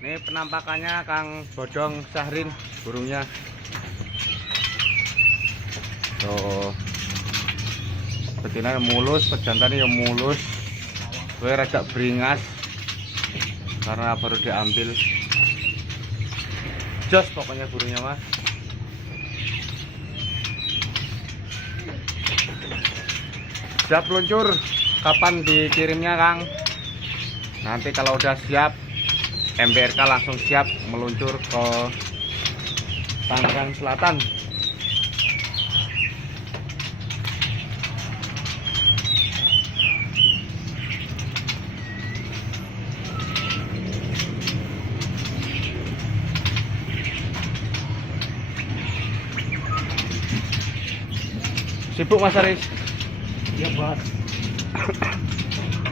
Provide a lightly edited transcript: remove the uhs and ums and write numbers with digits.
Ini penampakannya Kang Bodong Syahrin burungnya. Tuh. Betina mulus, pejantan yang mulus. Gue rada beringas karena baru diambil. Jos pokoknya burungnya mah. Siap luncur. Kapan dikirimnya Kang? Nanti kalau udah siap, MBRK langsung siap meluncur ke Tangerang Selatan. Sibuk Mas Aris? Iya, Bos.